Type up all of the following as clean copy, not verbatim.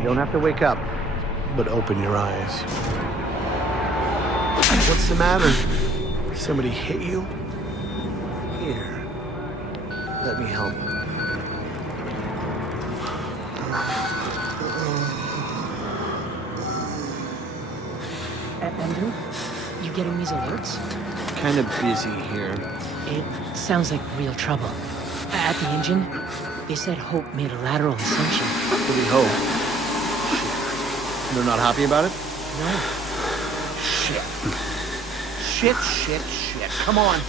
You don't have to wake up, but open your eyes. What's the matter? Somebody hit you? Here. Let me help. Andrew, you getting these alerts? Kind of busy here. It sounds like real trouble. At the engine, they said Hope made a lateral ascension. What do we hope? Shit. They're not happy about it? No. Shit. Come on.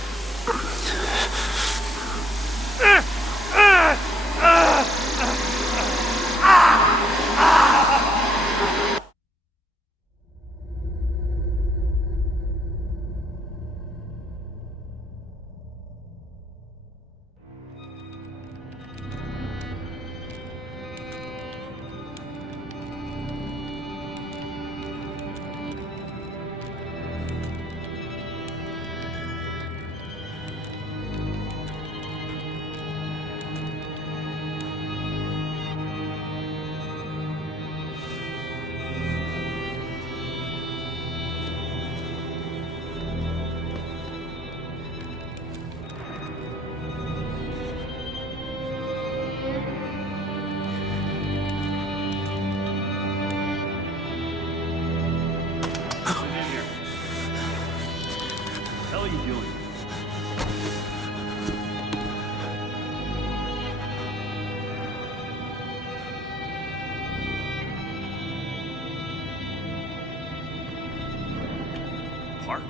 Park.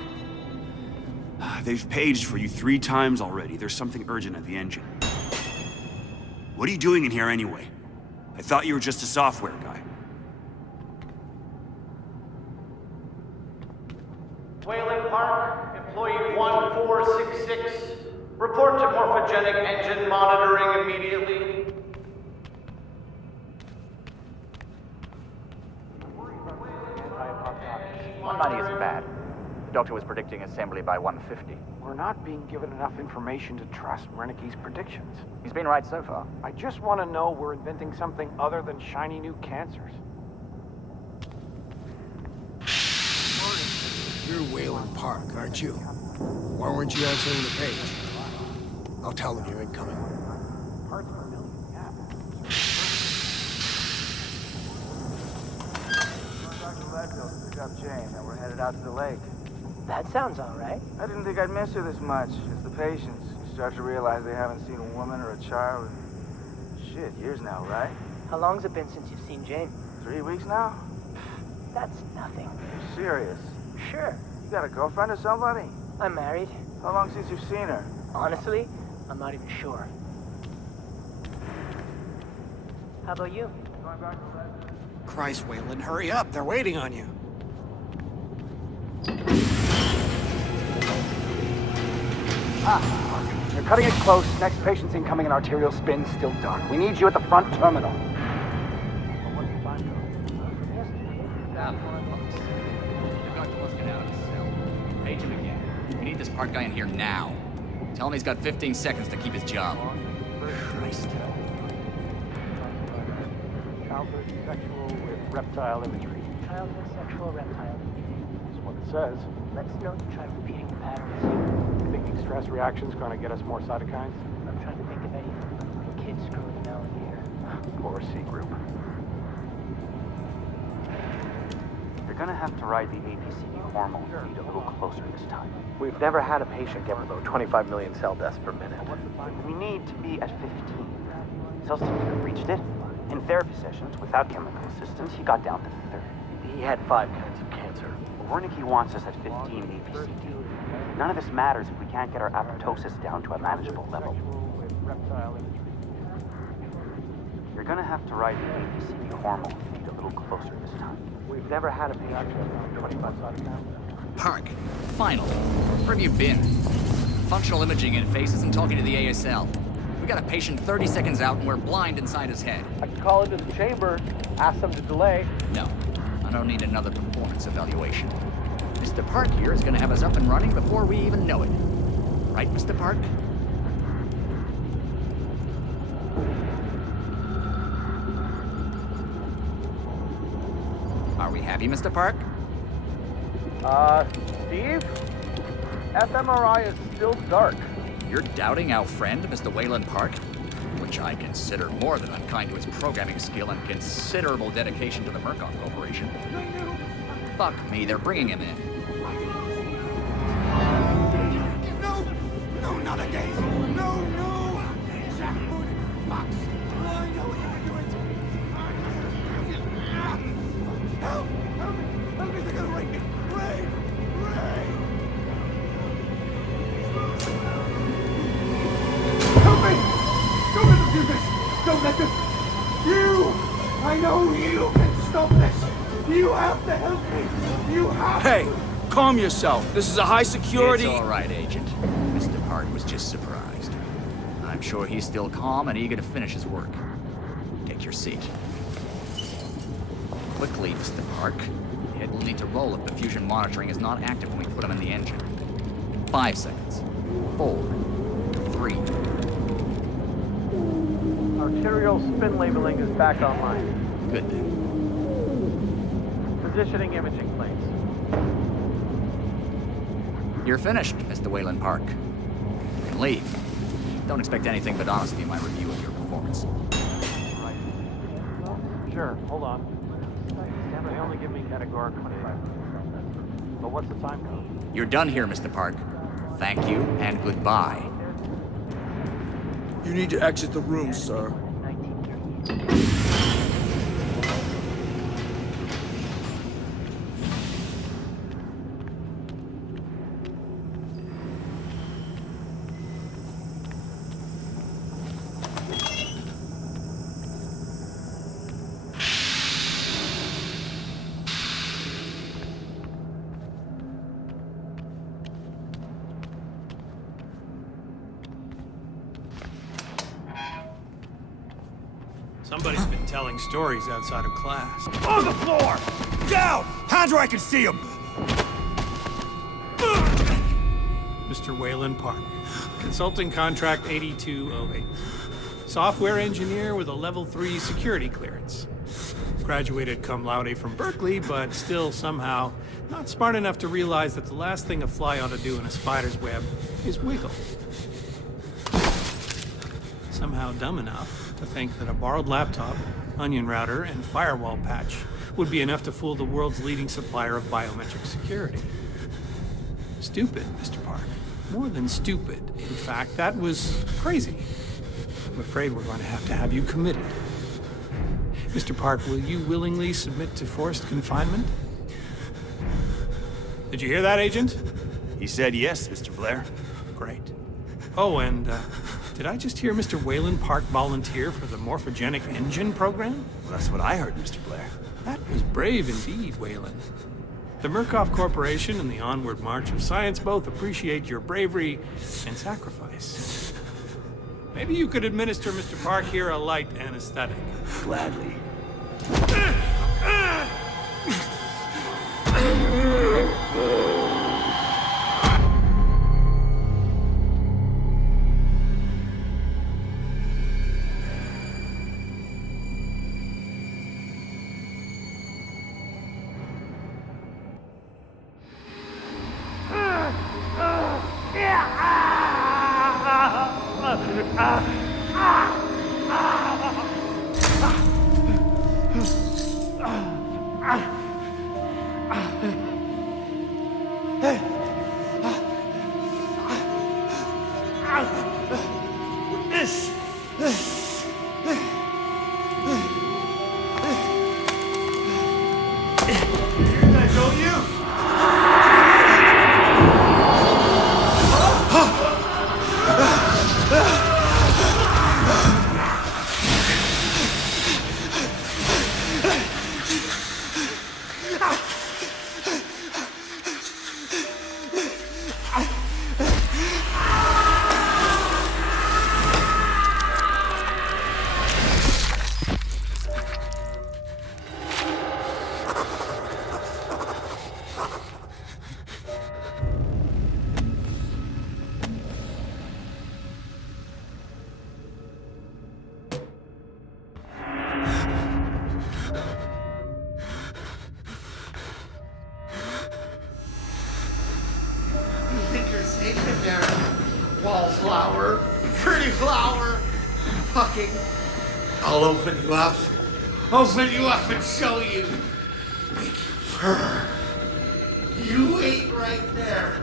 They've paged for you 3 times already. There's something urgent at the engine. What are you doing in here anyway? I thought you were just a software guy. Wayland Park, employee 1466. Report to morphogenic engine monitoring immediately. $190 isn't bad. The doctor was predicting assembly by 150. We're not being given enough information to trust Wernicke's predictions. He's been right so far. I just want to know we're inventing something other than shiny new cancers. You're Wayland Park, aren't you? Why weren't you answering the page? I'll tell them you're incoming. Parts per million, yeah. Dr. Leadville to pick up Jane, and we're headed out to the lake. That sounds all right. I didn't think I'd miss her this much. It's the patients. You start to realize they haven't seen a woman or a child in, shit, years now, right? How long's it been since you've seen Jane? 3 weeks now? That's nothing. You're serious? Sure. You got a girlfriend or somebody? I'm married. How long since you've seen her? Honestly, I'm not even sure. How about you? Christ, Wayland, hurry up. They're waiting on you. You're cutting it close. Next patient's incoming and arterial spin's still dark. We need you at the front terminal. Page him again. We need this Park guy in here now. Tell him he's got 15 seconds to keep his job. Christ. Childhood sexual with reptile imagery. Childhood sexual reptile. That's what it says. Let's know you try repeating the patterns. Thinking stress reaction's gonna get us more cytokines? I'm trying to think of anything. Kids screwing the alligator. Or C group. You're gonna have to ride the APCD hormone feed a little closer this time. We've never had a patient get below 25 million cell deaths per minute. We need to be at 15. Cells seem to have reached it. In therapy sessions, without chemical assistance, he got down to 30. He had 5 kinds of cancer. Wernicke wants us at 15 APCD. None of this matters if we can't get our apoptosis down to a manageable level. You're gonna have to ride the APCD hormone feed a little closer this time. We've never had a patient get below 25 million. Park, final. Where have you been? Functional imaging interface isn't talking to the ASL. We got a patient 30 seconds out and we're blind inside his head. I can call into the chamber, ask them to delay. No, I don't need another performance evaluation. Mr. Park here is gonna have us up and running before we even know it. Right, Mr. Park? Are we happy, Mr. Park? Steve? fMRI is still dark. You're doubting our friend, Mr. Wayland Park? Which I consider more than unkind to his programming skill and considerable dedication to the Murkoff Corporation. Fuck me, they're bringing him in. No! No, not again! No, no! Fox! I know what you're doing to me! Help! Help me! Help me! They're gonna rape me! Ray! Ray! Help me! Don't let them do this! Don't let them... You! I know you can stop this! You have to help me! You have Hey, to! calm yourself. This is a high security... It's all right, Agent. Mr. Park was just surprised. I'm sure he's still calm and eager to finish his work. Take your seat. Quickly, Mr. Park. The head will need to roll if the fusion monitoring is not active when we put him in the engine. 5 seconds. 4, 3. Arterial spin labeling is back online. Good then. Positioning imaging plates. You're finished, Mr. Wayland Park. You can leave. Don't expect anything but honesty in my review of your performance. Right. Sure, hold on. They only give me categorical 25. But what's the time code? You're done here, Mr. Park. Thank you and goodbye. You need to exit the room, sir. Somebody's been telling stories outside of class. On the floor! Down! Hands where I can see him! Mr. Wayland Park, Consulting Contract 8208. Software engineer with a level 3 security clearance. Graduated cum laude from Berkeley, but still somehow not smart enough to realize that the last thing a fly ought to do in a spider's web is wiggle. Somehow dumb enough to think that a borrowed laptop, onion router, and firewall patch would be enough to fool the world's leading supplier of biometric security. Stupid, Mr. Park. More than stupid. In fact, that was crazy. I'm afraid we're going to have you committed. Mr. Park, will you willingly submit to forced confinement? Did you hear that, Agent? He said yes, Mr. Blair. Great. Oh, and, did I just hear Mr. Wayland Park volunteer for the morphogenic engine program? Well, that's what I heard, Mr. Blair. That was brave indeed, Wayland. The Murkoff Corporation and the onward march of science both appreciate your bravery and sacrifice. Maybe you could administer Mr. Park here a light anesthetic. Gladly. flower. Pretty flower. Fucking. I'll open you up. Open you up and show you. Make you fur. You wait right there.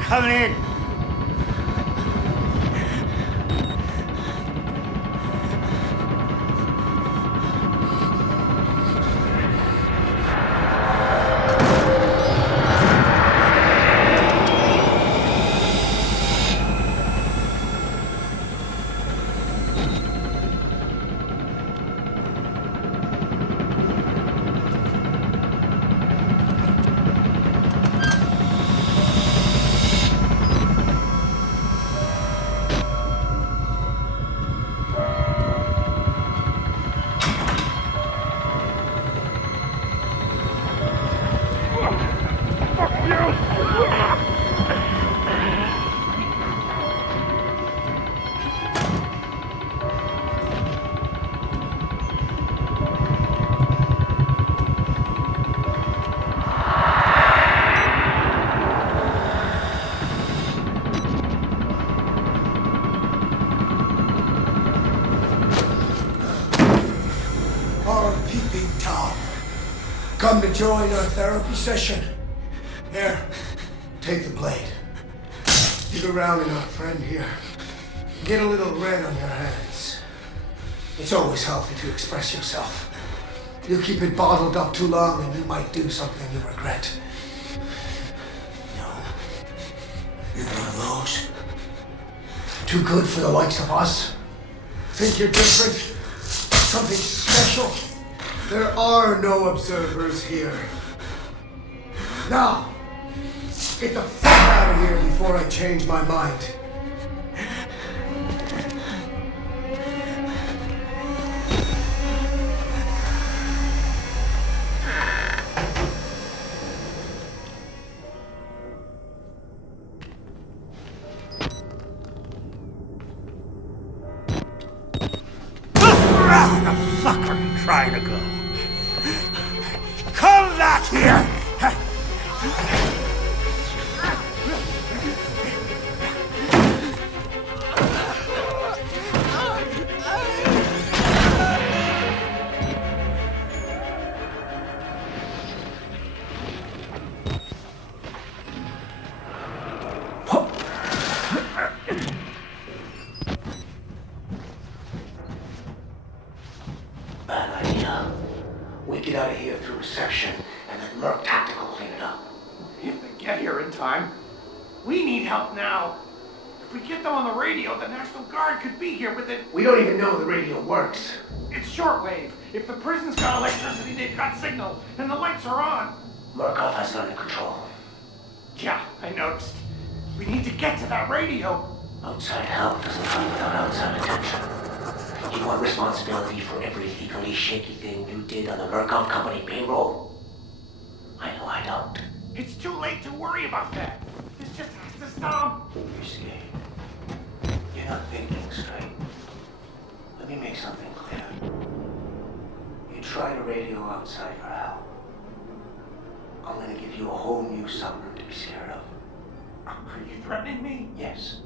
Come in. Come to join our therapy session. Here, take the blade. Dig around in our friend here. Get a little red on your hands. It's always healthy to express yourself. You keep it bottled up too long and you might do something you regret. No. You're one of those. Too good for the likes of us. Think you're different? Something special? There are no observers here. Now, get the fuck out of here before I change my mind. Where the fuck are you trying to go? Come back here! Bad idea. We get out of here through reception, and then Merc Tactical clean it up. If they get here in time. We need help now. If we get them on the radio, the National Guard could be here with it. We don't even know the radio works. It's shortwave. If the prison's got electricity, they've got signal, and the lights are on. Murkoff has it under control. Yeah, I noticed. We need to get to that radio. Outside help doesn't come without outside attention. You want responsibility for every legally shaky thing you did on the Murkoff Company payroll? I know I don't. It's too late to worry about that. This just has to stop. You're scared. You You're not thinking straight. Let me make something clear. You try to radio outside for help. I'm gonna give you a whole new something to be scared of. Are you threatening me? Yes.